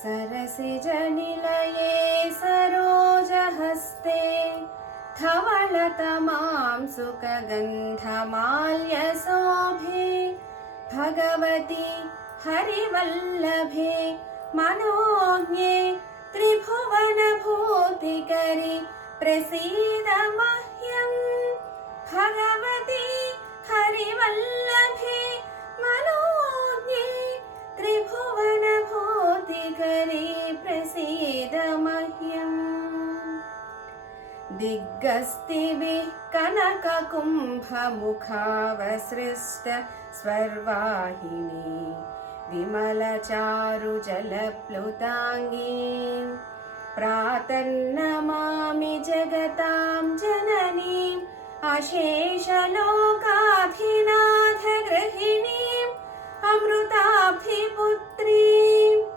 सरसिजनिलये सरोजहस्ते धवलतमां सुखगन्धमाल्यशोभे भगवति हरिवल्लभे मनोज्ञे त्रिभुवनभूतिकरि प्रसीद मह्यम्। भगवति हरिवल्लभे मनोज्ञे त्रिभुवनभूतिकरि प्रसीद मह्यम्। दिग्गस्तिभिः कनककुम्भमुखावसृष्ट स्वर्वाहिनी विमलचारुजलप्लुताङ्गीं प्रातर्नमामि जगतां जननीम् अशेषलोकाधिनाथगृहिणीम् अमृताभिपुत्रीम्।